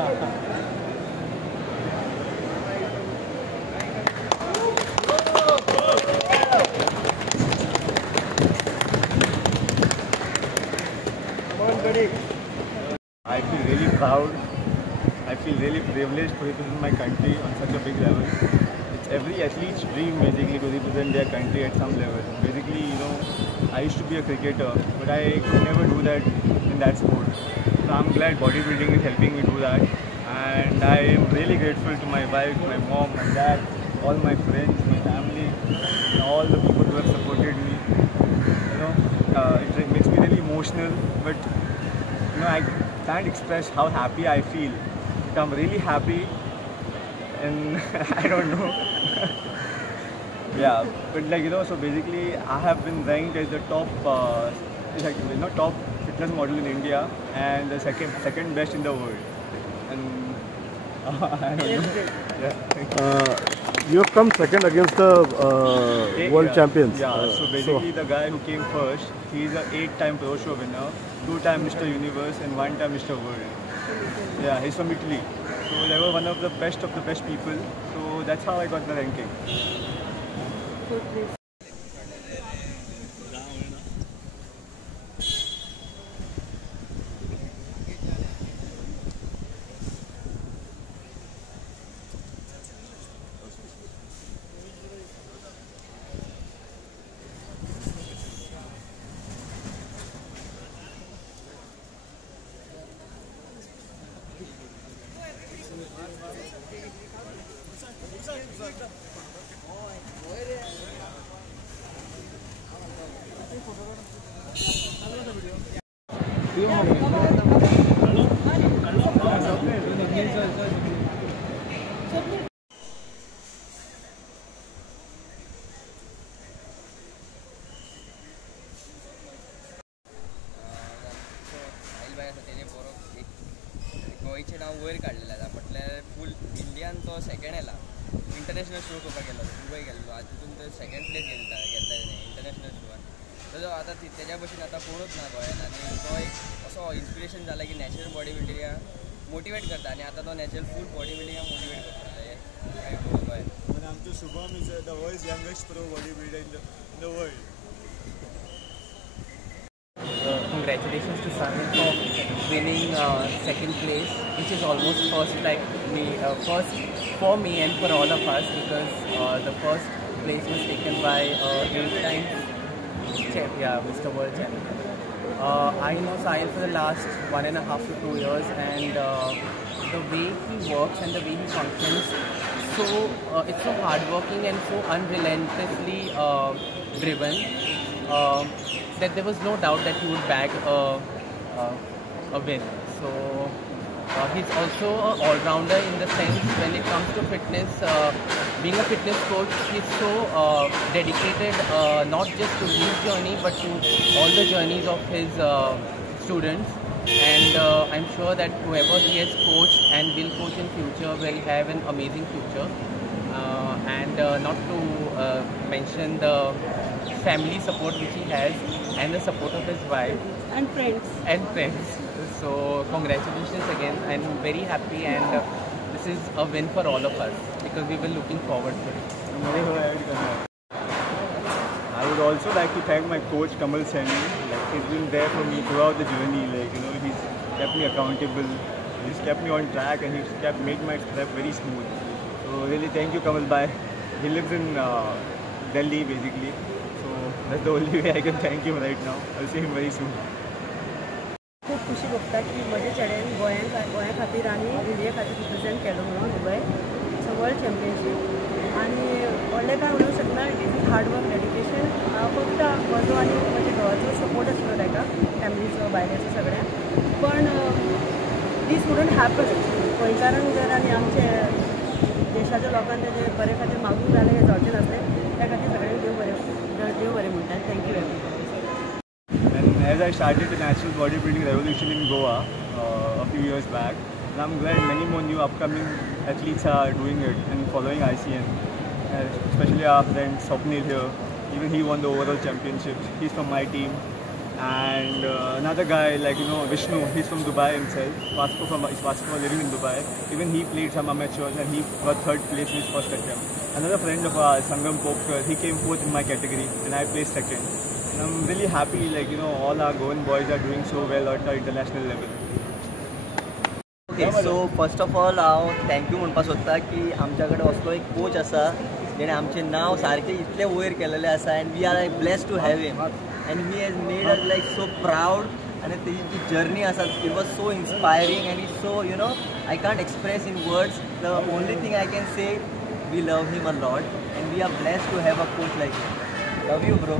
I feel really proud. I feel really privileged to represent my country on such a big level. It's every athlete's dream basically to represent their country at some level. Basically, I used to be a cricketer, but I could never do that in that sport. So I'm glad bodybuilding is helping me do that. And I am really grateful to my wife, my mom, my dad, all my friends, my family, and all the people who have supported me. It makes me really emotional, but I can't express how happy I feel. I'm really happy, and I don't know. Yeah, but so basically, I have been ranked as the top, top fitness model in India and the second best in the world. And I don't know. Yeah, thank you. You have come second against the world champions. Yeah, so basically the guy who came first, he is an 8-time Pro Show winner, 2-time Mr. Universe and 1-time Mr. World. Yeah, he's from Italy. So they were one of the best people. So that's how I got the ranking. गोयचे नाव वयर काडलेलें आसा म्हटल्यार फूल Indian तो second येला international show करपाक गेलो दुबय गेल्लो आतां तितून तो सेकंड प्लेस घेतला इंटरनॅशनल शोवान तो आतां तेज्या भशेन आतां कोणूच ना गोंयान आनी तो एक असो इन्स्पिरेशन जाला की नॅचरल बॉडी बिल्डिंगाक मोटिवेट करता आनी आतां तो नॅचरल फूल बॉडी बिल्डिंगाक मोटिवेट करता गोंयान And आमचो Shubham is the world's youngest pro bodybuilder in the world. Congratulations to Sahil for winning second place, which is almost first for me and for all of us, because the first place was taken by 8-time Mr. World Champion. I know Sahil for the last 1.5 to 2 years, and the way he works and the way he functions, it's so hardworking and so unrelentlessly driven. That there was no doubt that he would bag a win. So he's also an all-rounder in the sense when it comes to fitness. Being a fitness coach, he's so dedicated not just to his journey but to all the journeys of his students. And I'm sure that whoever he has coached and will coach in future will have an amazing future. And not to mention the family support which he has and the support of his wife and friends. So congratulations again. I'm very happy, and this is a win for all of us because we were looking forward to it. I would also like to thank my coach Kamal Saini. He's been there for me throughout the journey. He's kept me accountable. He's kept me on track, and he's made my step very smooth. So really thank you, Kamal bhai. He lives in Delhi basically. That's the only way I can thank him right now. I'll see him very soon. खूब खुशी भोगता की म्हज्या चेड्यान गोंया खातीर आनी India खातीर represent केलो म्हणून Dubai. It's a world championship आनी व्हडलें कांय म्हणूंक शकना. It is hard work dedication. फक्त म्हजो आनी म्हज्या घोवाचो सपोर्ट आसलो ताका, फॅमिलीचो बायलेचो सगळ्यांक. पण दीस वुडंट हॅपन गोंयकारांक जर आनी आमचे देशाच्या लोकांक तेजे बरे खातीर मागूंक जालें हें जावचें नासलें. त्या खातीर सगळ्यांक देव बरें म्हणटा. Thank you very much. And as I started the natural bodybuilding revolution in Goa a few years back, and I'm glad many more new upcoming athletes are doing it and following ICN. Especially our friend Swapnil here. Even he won the overall championships. He's from my team. And another guy, like Vishnu, he's from Dubai himself. He's basketball living in Dubai. Even he played some amateurs and he got third place in his first attempt. Another friend of ours, Sangam Popkar, he came fourth in my category and I placed second. And I'm really happy, like all our Goan boys are doing so well at the international level. Okay so first of all हांव thank you म्हणपाक सोदता की आमच्याकडे असलो एक coach आसा जेणे आमचें नांव सारकें इतलें वयर केलेलें आसा and we are like blessed to have him and he has made us like so proud आनी तेजी जी जर्नी आसा it was so inspiring and it's so I can't express in words the only thing I can say we love him a lot and we are blessed to have a coach like him love you bro